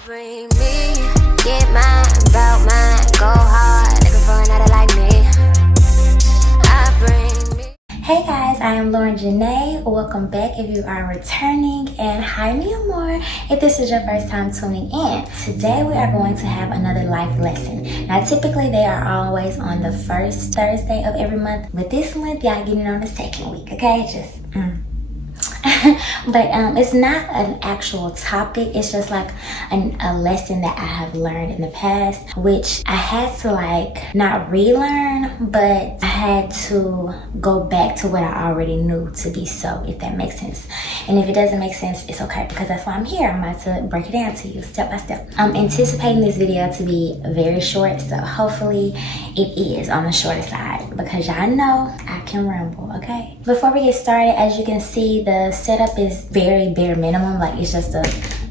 I bring me, get mine, about mine, go hard, looking for another like me. I bring me. Hey guys, I am Lauren Janae. Welcome back if you are returning, and hi me more if this is your first time tuning in. Today we are going to have another life lesson. Now typically they are always on the first Thursday of every month, but this month y'all getting on the second week, okay? But it's not an actual topic. It's just like a lesson that I have learned in the past, which I had to like not relearn, but I had to go back to what I already knew to be so, if that makes sense. And if it doesn't make sense, it's okay, because that's why I'm here. I'm about to break it down to you step by step. I'm anticipating this video to be very short, so hopefully it is on the shorter side, because y'all know I can ramble, okay? Before we get started, as you can see, the setup is very bare minimum. Like, it's just a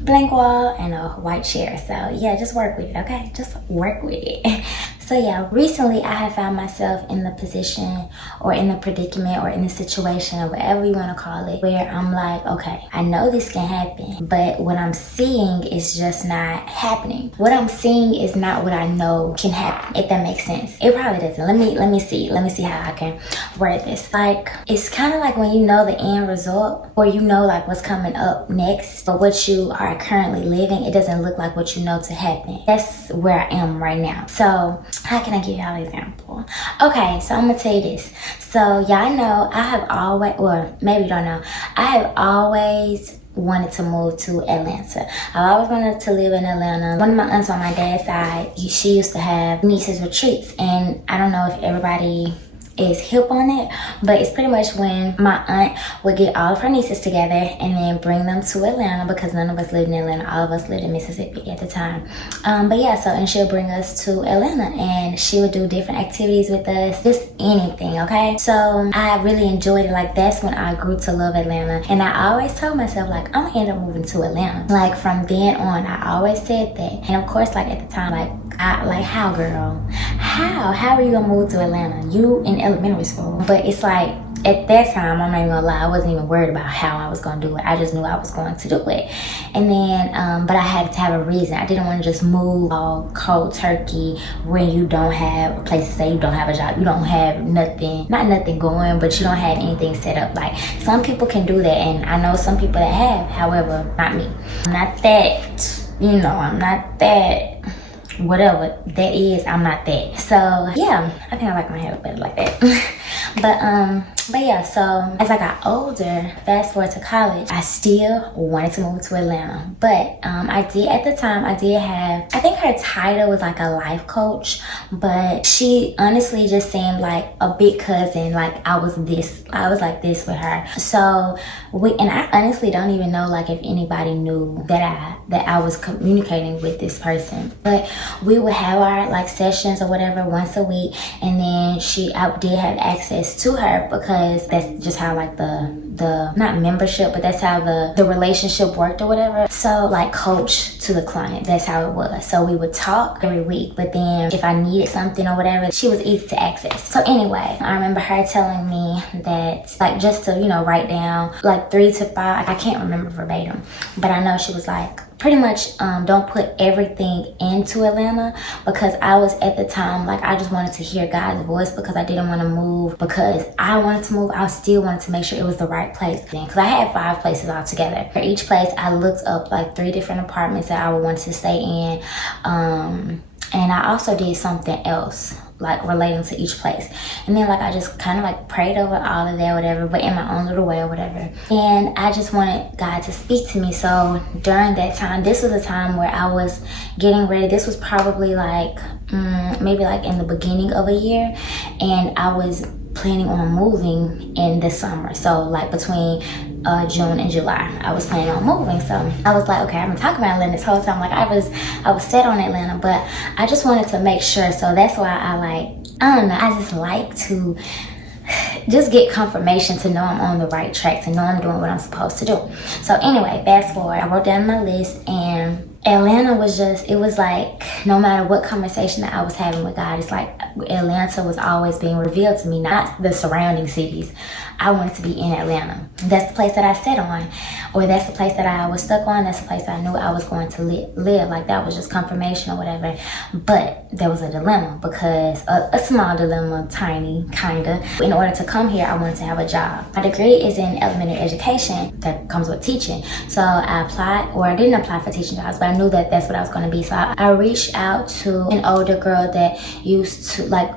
blank wall and a white chair. So yeah, just work with it, okay? Just work with it. So yeah, recently I have found myself in the position or in the predicament or in the situation or whatever you want to call it, where I'm like, okay, I know this can happen, but what I'm seeing is just not happening. What I'm seeing is not what I know can happen, if that makes sense. It probably doesn't. Let me see how I can word this. Like, it's kind of like when you know the end result, or you know like what's coming up next, but what you are currently living, it doesn't look like what you know to happen. That's where I am right now. So how can I give y'all an example? Okay, so I'm gonna tell you this. So y'all know I have always, or maybe you don't know, I have always wanted to move to Atlanta. I always wanted to live in Atlanta. One of my aunts on my dad's side, she used to have nieces retreats, and I don't know if everybody is hip on it, but it's pretty much when my aunt would get all of her nieces together and then bring them to Atlanta, because none of us lived in Atlanta, all of us lived in Mississippi at the time. But yeah, so, and she'll bring us to Atlanta and she would do different activities with us, just anything, okay? So I really enjoyed it. Like, that's when I grew to love Atlanta, and I always told myself, like, I'm gonna end up moving to Atlanta. Like, from then on, I always said that. And of course, like, at the time, how, girl? How are you gonna move to Atlanta? You in elementary school. But it's like, at that time, I'm not even gonna lie, I wasn't even worried about how I was gonna do it. I just knew I was going to do it. And then, but I had to have a reason. I didn't want to just move all cold turkey when you don't have a place to stay, you don't have a job, you don't have nothing, not nothing going, but you don't have anything set up. Like, some people can do that, and I know some people that have, however, not me. I'm not that, I'm not that, whatever that is, I'm not that. So yeah, I think I like my hair better like that. But yeah, so as I got older, fast forward to college, I still wanted to move to Atlanta. But I did, at the time, I did have, I think her title was like a life coach, but she honestly just seemed like a big cousin. Like, I was like this with her. So and I honestly don't even know like if anybody knew that I was communicating with this person. But we would have our like sessions or whatever once a week, and then I did have access to her, because that's just how like the not membership, but that's how the relationship worked or whatever. So like, coach to the client, that's how it was. So we would talk every week, but then if I needed something or whatever, she was easy to access. So anyway, I remember her telling me that, like, just to write down like 3 to 5, I can't remember verbatim, but I know she was like, pretty much don't put everything into Atlanta, because I was at the time like, I just wanted to hear God's voice, because I didn't want to move because I wanted to move. I still wanted to make sure it was the right place, because I had 5 places all together. For each place, I looked up like 3 different apartments that I would want to stay in, and I also did something else like relating to each place. And then like, I just kind of like prayed over all of that, whatever, but in my own little way or whatever. And I just wanted God to speak to me. So during that time, this was a time where I was getting ready. This was probably like maybe like in the beginning of a year, and I was planning on moving in the summer. So like between June and July, I was planning on moving. So I was like, okay, I've been talking about Atlanta this whole time. Like, I was set on Atlanta, but I just wanted to make sure. So that's why I don't know, I just like to just get confirmation to know I'm on the right track, to know I'm doing what I'm supposed to do. So anyway, fast forward, I wrote down my list, and Atlanta was just, it was like, no matter what conversation that I was having with God, it's like Atlanta was always being revealed to me, not the surrounding cities. I wanted to be in Atlanta. That's the place that I set on, or that's the place that I was stuck on. That's the place I knew I was going to live. Like, that was just confirmation or whatever. But there was a dilemma, because a small dilemma, tiny, kinda. In order to come here, I wanted to have a job. My degree is in elementary education that comes with teaching. So I applied, or I didn't apply for teaching jobs, but I knew that that's what I was going to be. So I reached out to an older girl that used to, like,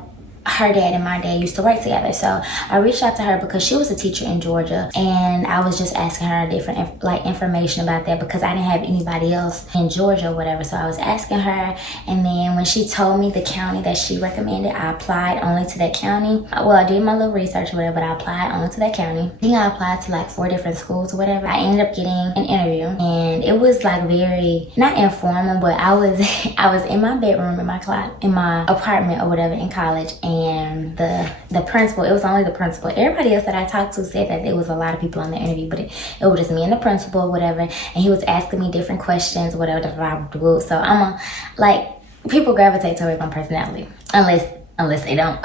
her dad and my dad used to work together. So I reached out to her because she was a teacher in Georgia, and I was just asking her different information about that, because I didn't have anybody else in Georgia or whatever. So I was asking her, and then when she told me the county that she recommended, I applied only to that county. Well, I did my little research or whatever, but I applied only to that county. I think I applied to like 4 different schools or whatever. I ended up getting an interview, and it was like very, not informal, but I was in my bedroom in my apartment or whatever in college, and the principal, it was only the principal. Everybody else that I talked to said that there was a lot of people on the interview, but it was just me and the principal or whatever, and he was asking me different questions, whatever. So I'm like, people gravitate towards my personality, unless they don't.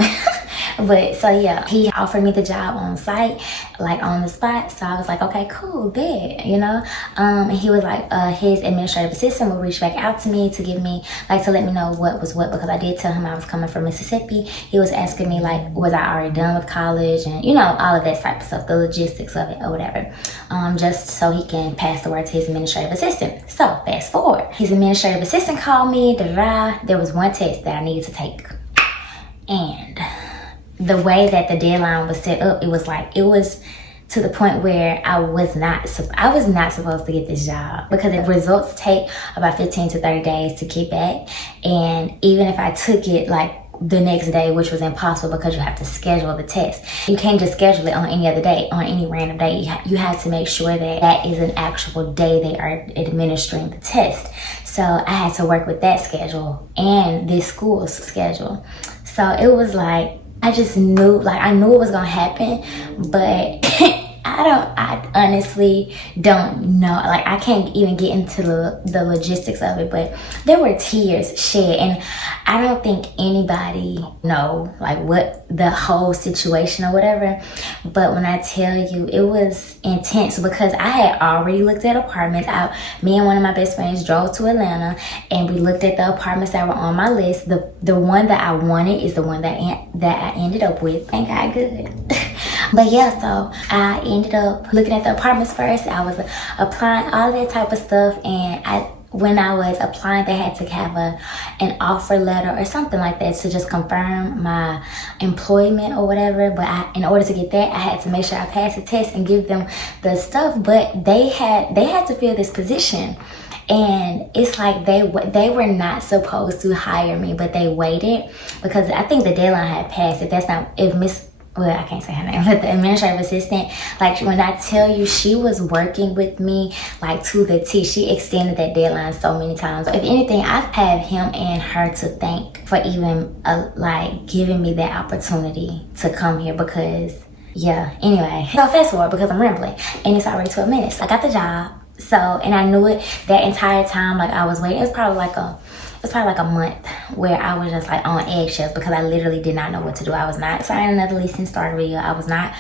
But so yeah, he offered me the job on site, like on the spot. So I was like, okay, cool, bet, you know. And he was like, his administrative assistant would reach back out to me to give me, like, to let me know what was what, because I did tell him I was coming from Mississippi. He was asking me, like, was I already done with college, and you know, all of that type of stuff, the logistics of it or whatever, just so he can pass the word to his administrative assistant. So fast forward, his administrative assistant called me. There was one test that I needed to take, and the way that the deadline was set up, it was to the point where I was not supposed to get this job, because the results take about 15 to 30 days to get back. And even if I took it like the next day, which was impossible because you have to schedule the test. You can't just schedule it on any other day, on any random day. You have to make sure that that is an actual day they are administering the test. So I had to work with that schedule and this school's schedule. So it was like, I just knew, like, I knew it was gonna happen, but I honestly don't know. Like, I can't even get into the logistics of it, but there were tears shed, and I don't think anybody know, like, what the whole situation or whatever. But when I tell you, it was intense, because I had already looked at apartments. Me and one of my best friends drove to Atlanta, and we looked at the apartments that were on my list. The one that I wanted is the one that I ended up with. Thank God, good. But yeah, so I ended up looking at the apartments first. I was applying, all that type of stuff, and when I was applying, they had to have an offer letter or something like that to just confirm my employment or whatever. But in order to get that, I had to make sure I passed the test and give them the stuff. But they had to fill this position. And it's like they were not supposed to hire me, but they waited, because I think the deadline had passed. I can't say her name, but the administrative assistant, like, when I tell you, she was working with me like to the T. She extended that deadline so many times. If anything, I have him and her to thank for even like giving me that opportunity to come here, because yeah. Anyway, so fast forward, because I'm rambling, and it's already 12 minutes. I got the job, so, and I knew it that entire time. Like, I was waiting. It was probably like a month where I was just like on eggshells, because I literally did not know what to do. I was not signing another lease in Starkville. I was not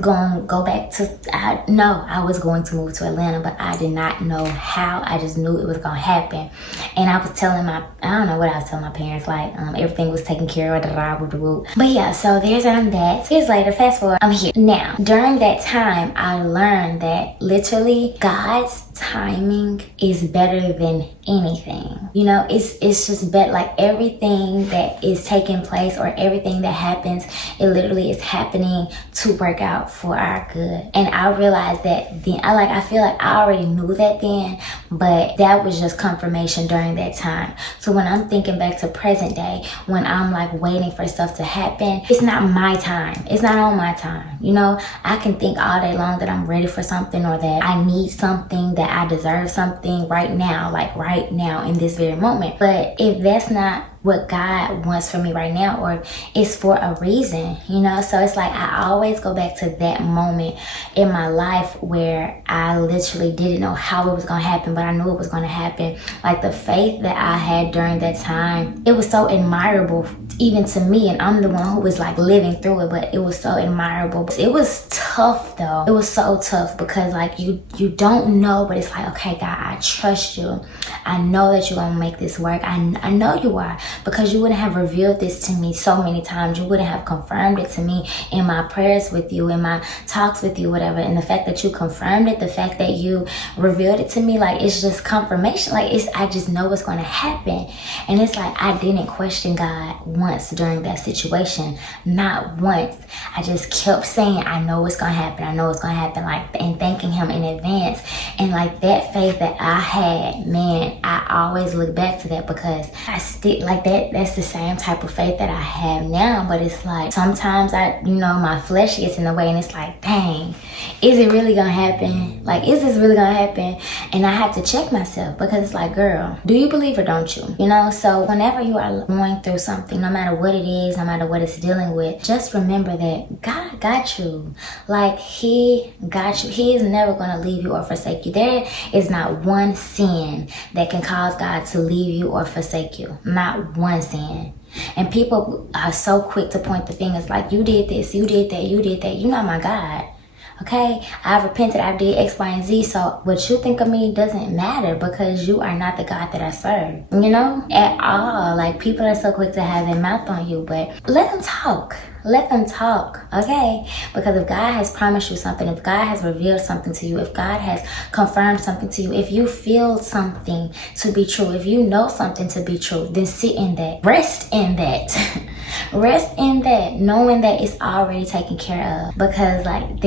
going to go back to, I was going to move to Atlanta, but I did not know how. I just knew it was going to happen. And I was telling I don't know what I was telling my parents, like, everything was taken care of. But yeah, so there's that. Years later, fast forward, I'm here. Now, during that time, I learned that literally God's timing is better than anything. You know, it's just better. Like, everything that is taking place, or everything that happens, it literally is happening to work out for our good. And I realized that then. I feel like I already knew that then, but that was just confirmation during that time. So when I'm thinking back to present day, when I'm like waiting for stuff to happen, it's not my time. It's not on my time. You know, I can think all day long that I'm ready for something, or that I need something, that I deserve something right now, like right now in this very moment. But if that's not what God wants for me right now, or it's for a reason, you know? So it's like I always go back to that moment in my life where I literally didn't know how it was going to happen, but I knew it was going to happen. Like the faith that I had during that time, it was so admirable even to me, and I'm the one who was like living through it, but it was so admirable. It was tough though. It was so tough because like you don't know, but it's like, okay, God, I trust you. I know that you're gonna make this work. I know you are, because you wouldn't have revealed this to me so many times. You wouldn't have confirmed it to me in my prayers with you, in my talks with you, whatever. And the fact that you confirmed it, the fact that you revealed it to me, like it's just confirmation. Like I just know what's gonna happen. And it's like I didn't question God once during that situation, not once. I just kept saying, I know it's gonna happen, I know it's gonna happen, like, and thanking him in advance. And like that faith that I had, man, I always look back to that, because I still like that's the same type of faith that I have now. But it's like sometimes my flesh gets in the way, and it's like, dang, is it really gonna happen? Like, is this really gonna happen? And I have to check myself, because it's like, girl, do you believe or don't you? You know, so whenever you are going through something, no matter what it is, no matter what it's dealing with, just remember that God got you. Like, he got you. He is never going to leave you or forsake you. There is not one sin that can cause God to leave you or forsake you. Not one sin. And people are so quick to point the fingers like, you did this, you did that, you did that. You're not my God. Okay, I've repented, I did X, Y, and Z. So what you think of me doesn't matter, because you are not the God that I serve, you know, at all. Like, people are so quick to have their mouth on you, but let them talk. Let them talk, okay? Because if God has promised you something, if God has revealed something to you, if God has confirmed something to you, if you feel something to be true, if you know something to be true, then sit in that. Rest in that. Rest in that, knowing that it's already taken care of. Because like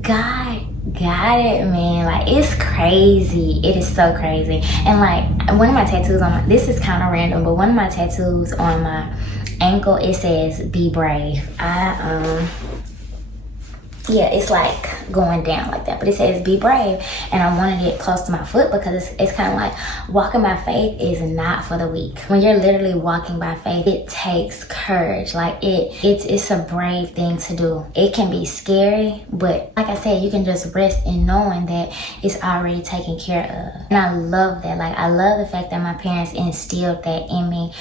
God got it, man. Like, it's crazy. It is so crazy. And like, one of my tattoos this is kind of random, but one of my tattoos on my ankle, it says be brave. It's like going down like that, but it says be brave, and I wanted it close to my foot, because it's kind of like walking by faith is not for the weak. When you're literally walking by faith, it takes courage. Like it's a brave thing to do. It can be scary, but like I said, you can just rest in knowing that it's already taken care of. And I love that. Like, I love the fact that my parents instilled that in me,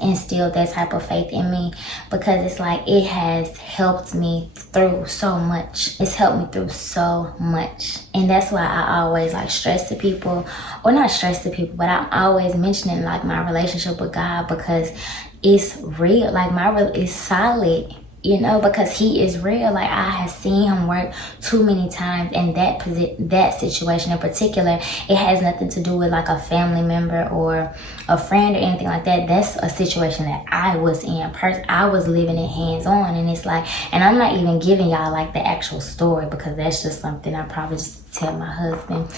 instilled that type of faith in me, because it's like it has helped me through so much. It's helped me through so much. And that's why I always like stress to people, or not stress to people, but I'm always mentioning like my relationship with God, because it's real. Like, it's solid, you know, because he is real. Like, I have seen him work too many times, and that situation in particular, it has nothing to do with like a family member or a friend or anything like that. That's a situation that I was in. I was living it hands on, and it's like, and I'm not even giving y'all like the actual story, because that's just something I probably just tell my husband.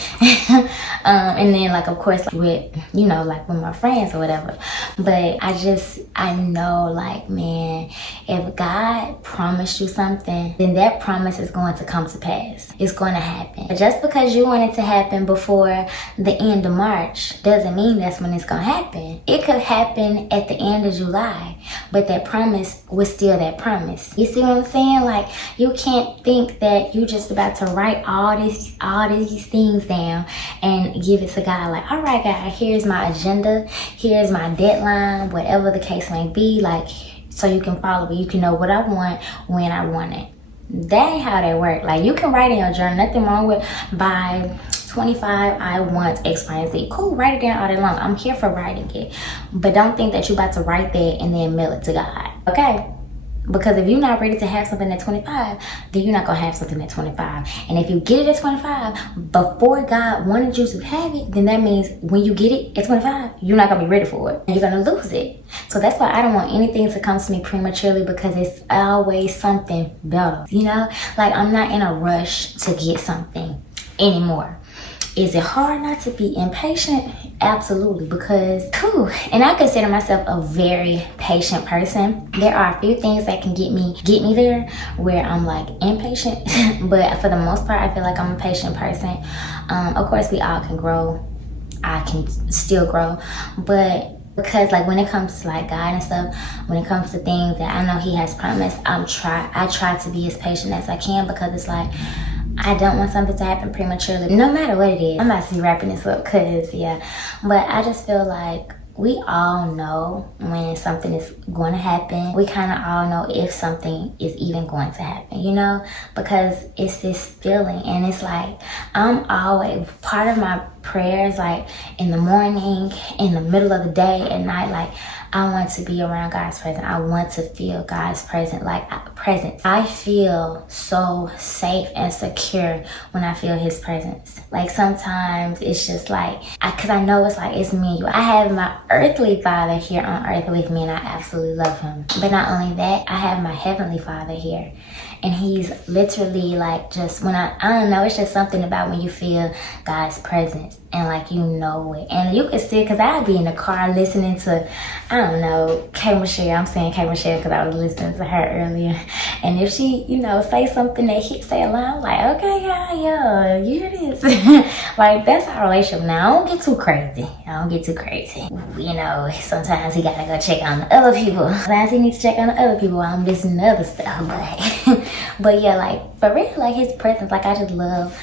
And then like, of course, like, with my friends or whatever. But I know, like, man, if God promised you something, then that promise is going to come to pass. It's going to happen. But just because you want it to happen before the end of March doesn't mean that's when it's going to happen. It could happen at the end of July, but that promise was still that promise. You see what I'm saying? Like, you can't think that you just about to write all these things down and give it to God. Like, all right, God, here's my agenda, here's my deadline, whatever the case may be, like, so you can follow it. You can know what I want when I want it. That ain't how that works. Like, you can write in your journal, nothing wrong with by 25 I want X, Y, and Z. Cool, write it down all day long. I'm here for writing it. But don't think that you're about to write that and then mail it to God, okay? Because if you're not ready to have something at 25, then you're not going to have something at 25. And if you get it at 25 before God wanted you to have it, then that means when you get it at 25, you're not going to be ready for it. You're going to lose it. So that's why I don't want anything to come to me prematurely, because it's always something better, you know? Like, I'm not in a rush to get something anymore. Is it hard not to be impatient? Absolutely, because and I consider myself a very patient person. There are a few things that can get me there where I'm like impatient, but for the most part, I feel like I'm a patient person. Of course, we all can grow I can still grow. But because like when it comes to like God and stuff, when it comes to things that I know he has promised, I try to be as patient as I can, because it's like I don't want something to happen prematurely, no matter what it is. I'm about to be wrapping this up, because yeah, but I just feel like we all know when something is going to happen. We kind of all know if something is even going to happen, you know, because it's this feeling. And it's like, I'm always, part of my prayers, like in the morning, in the middle of the day, at night, like I want to be around God's presence. I want to feel God's presence, presence. I feel so safe and secure when I feel his presence. Like sometimes it's just like, because I know it's like, it's me and you. I have my earthly father here on earth with me, and I absolutely love him. But not only that, I have my heavenly father here. And he's literally like, just when I don't know, it's just something about when you feel God's presence and like you know it. And you can still, because I'd be in the car listening to, I don't know, K. Michelle. I'm saying K. Michelle because I was listening to her earlier. And if she, you know, say something that he say aloud, I'm like, okay, yeah, you hear this? Like, that's our relationship now. I don't get too crazy. You know, sometimes he gotta go check on the other people. Sometimes he needs to check on the other people while I'm listening to other stuff. But yeah, like, for real, like his presence, like I just love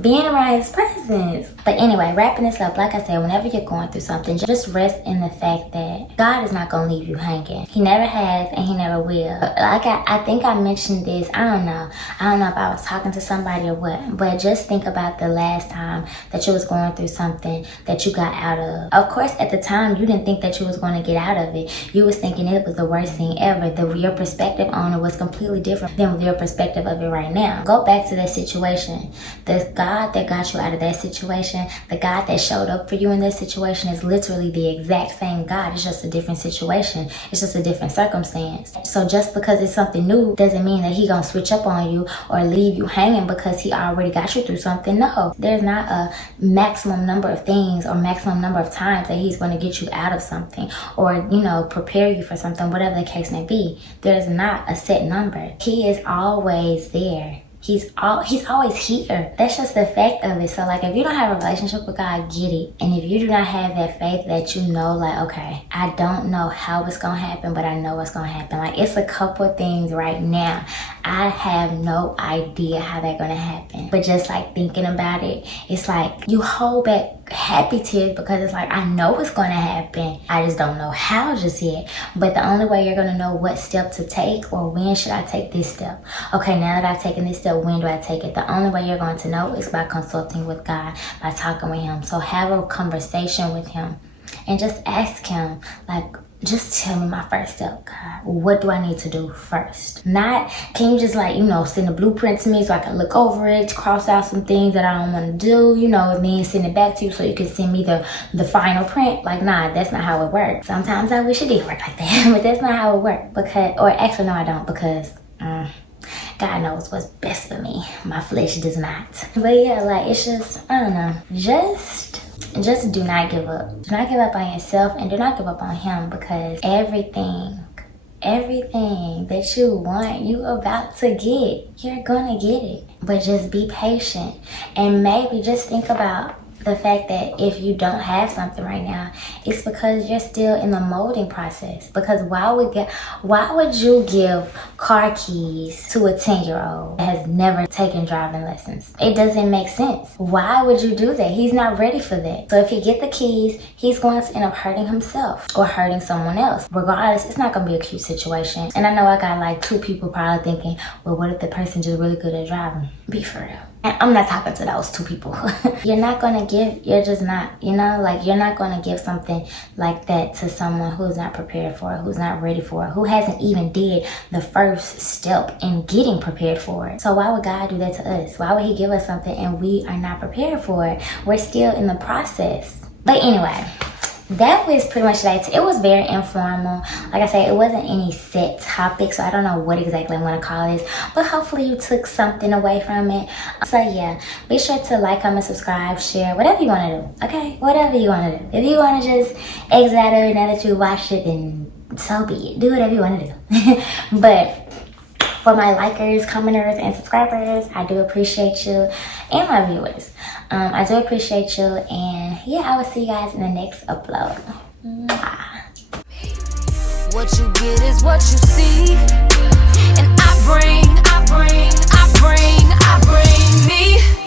being around his presence. But anyway, wrapping this up, like I said, whenever you're going through something, just rest in the fact that God is not going to leave you hanging. He never has, and he never will. Like I think I mentioned this, I don't know if I was talking to somebody or what, but just think about the last time that you was going through something that you got out of. Of course, at the time, you didn't think that you was going to get out of it. You was thinking it was the worst thing ever. Your perspective on it was completely different than your perspective of it right now. Go back to that situation. The God that got you out of that situation, the God that showed up for you in that situation is literally the exact same God. It's just a different situation. It's just a different circumstance. So just because it's something new doesn't mean that he gonna switch up on you or leave you hanging because he already got you through something. No, there's not a maximum number of things or maximum number of times that he's going to get you out of something or, you know, prepare you for something, whatever the case may be. There's not a set number. He is always there. He's always here. That's just the fact of it. So like, if you don't have a relationship with God, get it. And if you do not have that faith that you know, like, okay, I don't know how it's gonna happen, but I know what's gonna happen. Like, it's a couple of things right now. I have no idea how they're gonna happen. But just like thinking about it, it's like you hold back happy tears because it's like, I know it's gonna happen. I just don't know how just yet. But the only way you're gonna know what step to take or when should I take this step. Okay, now that I've taken this step, when do I take it? The only way you're going to know is by consulting with God, by talking with him. So have a conversation with him and just ask him, like, just tell me my first step, God. What do I need to do first? Not, can you just like, you know, send a blueprint to me so I can look over it, cross out some things that I don't want to do, you know, and then send it back to you so you can send me the final print? Like, nah, that's not how it works. Sometimes I wish it did work like that, but that's not how it works. Because, or actually, no, I don't, because God knows what's best for me. My flesh does not. But yeah, like, it's just, I don't know, just do not give up. Do not give up on yourself and do not give up on him, because everything that you want, you about to get. You're gonna get it. But just be patient and maybe just think about the fact that if you don't have something right now, it's because you're still in the molding process. Because why would you give car keys to a 10-year-old that has never taken driving lessons? It doesn't make sense. Why would you do that? He's not ready for that. So if you get the keys, he's going to end up hurting himself or hurting someone else. Regardless, it's not going to be a cute situation. And I know I got like 2 people probably thinking, well, what if the person just really good at driving? Be for real. And I'm not talking to those 2 people. You're not going to give, you're just not, you know, like you're not going to give something like that to someone who's not prepared for it, who's not ready for it, who hasn't even did the first step in getting prepared for it. So why would God do that to us? Why would he give us something and we are not prepared for it? We're still in the process. But anyway, that was pretty much that. It was very informal. Like I said, it wasn't any set topic, so I don't know what exactly I'm going to call this, but hopefully you took something away from it. So yeah, be sure to like, comment, subscribe, share, whatever you want to do, okay? Whatever you want to do. If you want to just exit out of it now that you watched it, then so be it. Do whatever you want to do. But For my likers, commenters, and subscribers, I do appreciate you, and my viewers. I do appreciate you, and yeah, I will see you guys in the next upload. Mwah. What you get is what you see, and I bring me.